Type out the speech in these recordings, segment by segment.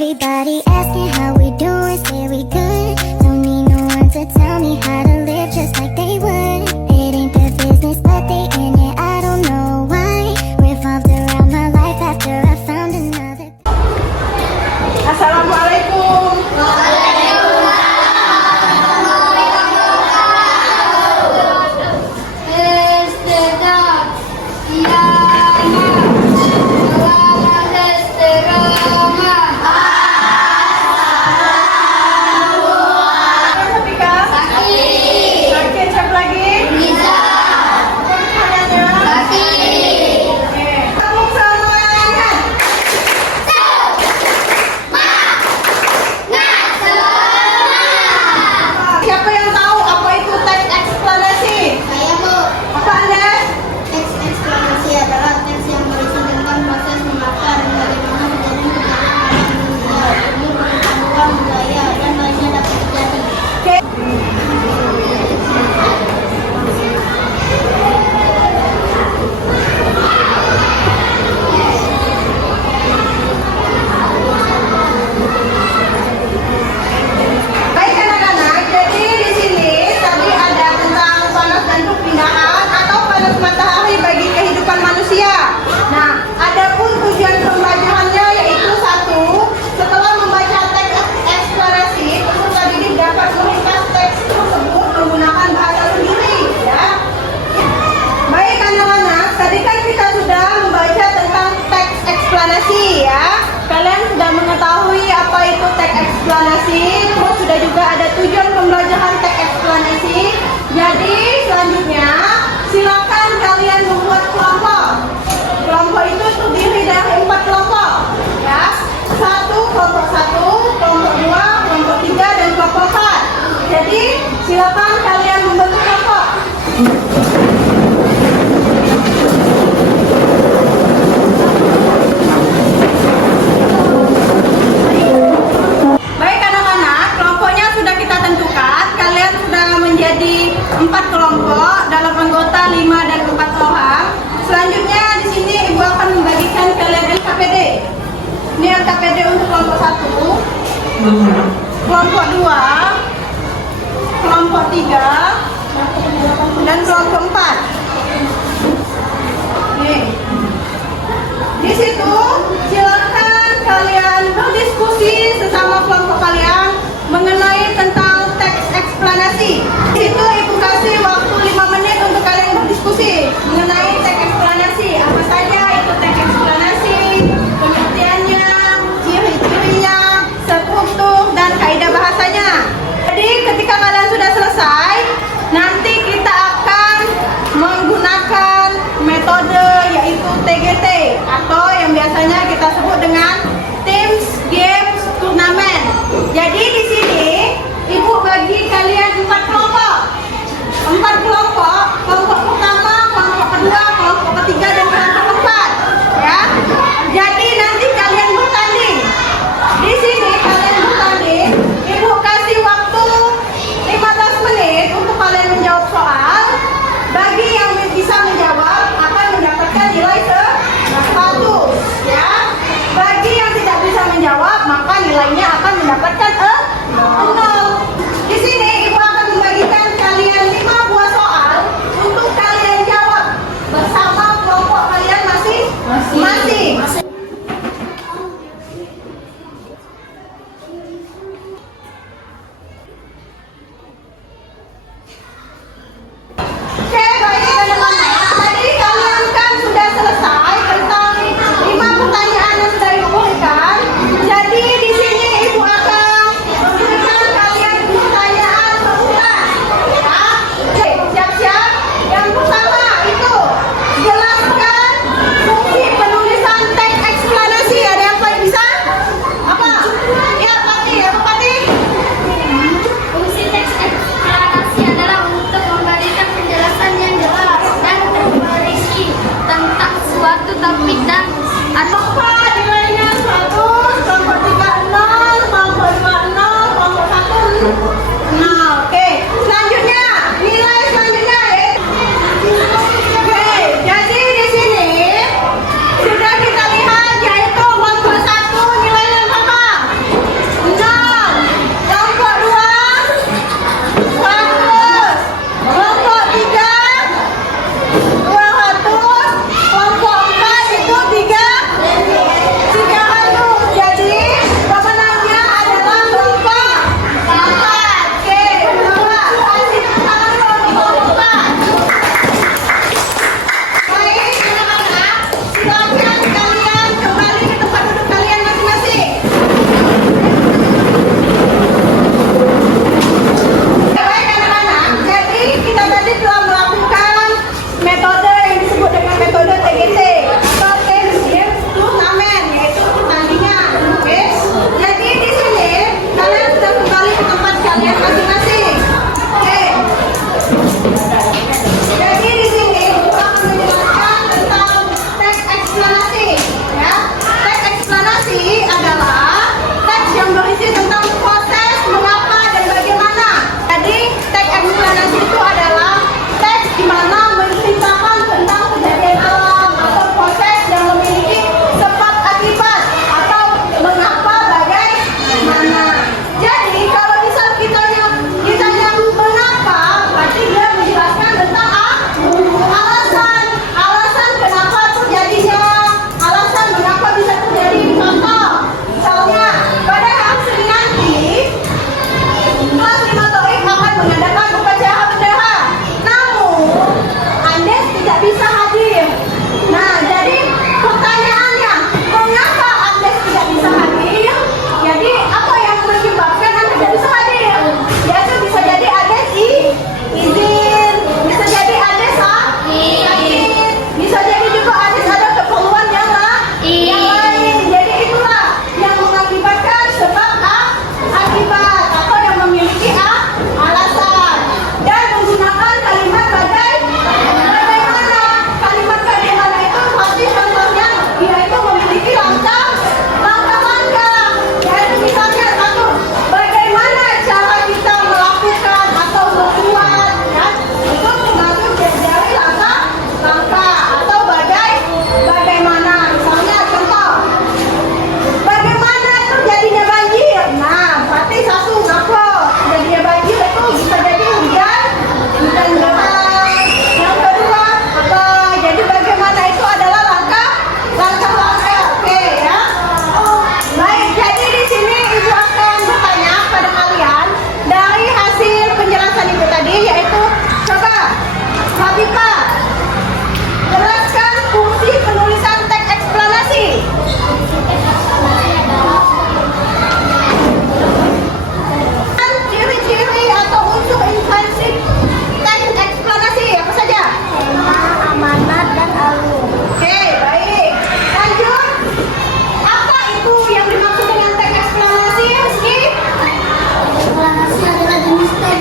Everybody asking how we doing, say we good. Don't need no one to tell me how to live just like they would. It ain't their business, but they in it, I don't know why. Revolved around my life after I found another. Assalamualaikum. Kalian sudah mengetahui apa itu teks eksplanasi, terus sudah juga ada tujuan pembelajaran teks eksplanasi. Jadi selanjutnya silakan kalian membuat kelompok. Kelompok itu terdiri dari 4 kelompok, ya. Kelompok 1, kelompok 2, kelompok 3, dan kelompok 4. Jadi silakan kalian membentuk kelompok. Baik anak-anak, kelompoknya sudah kita tentukan. Kalian sudah menjadi 4 kelompok dalam anggota 5 dan 4 orang. Selanjutnya di sini Ibu akan membagikan kalian LKPD. Ini LKPD untuk kelompok 1, kelompok 2, kelompok 3, dan kelompok 4. Nih. Di situ silakan kalian berdiskusi sesama kelompok kalian mengenai tentang teks eksplanasi. Di situ Ibu kasih waktu 5 menit untuk kalian berdiskusi mengenai teks eksplanasi. Apa saja itu teks eksplanasi, pengertiannya, ciri-cirinya, struktur, dan kaidah bahasanya. Jadi ketika kalian sudah selesai, nanti kita akan menggunakan metode yaitu TGT atau yang biasanya kita sebut dengan Teams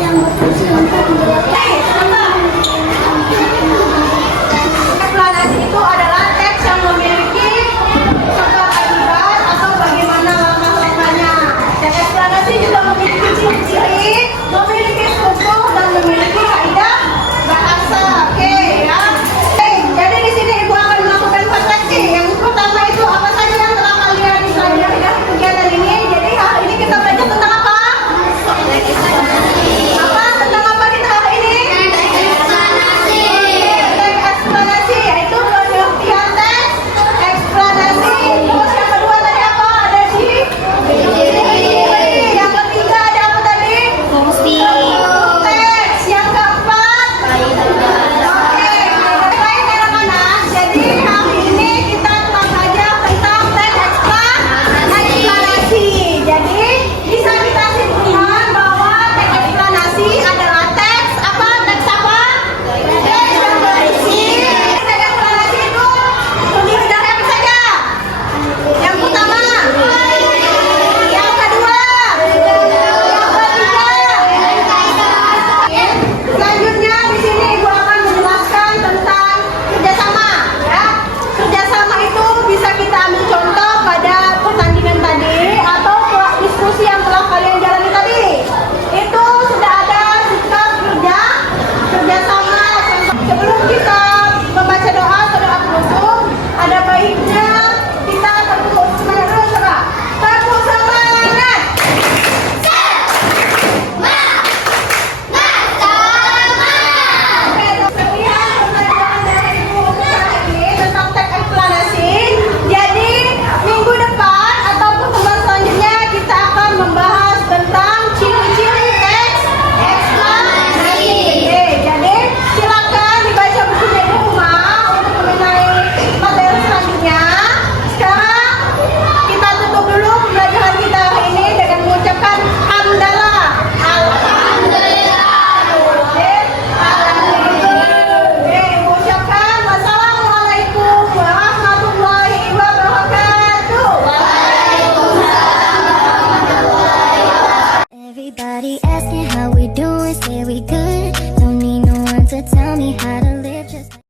yang